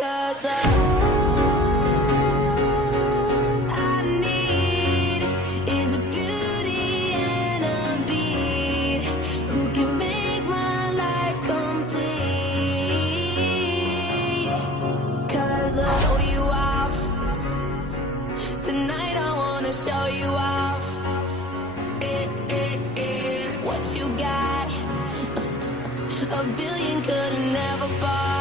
'Cause all I need is a beauty and a beat who can make my life complete. 'Cause I'll show you off tonight. I wanna show you off. What you got, a billion couldn't never buy.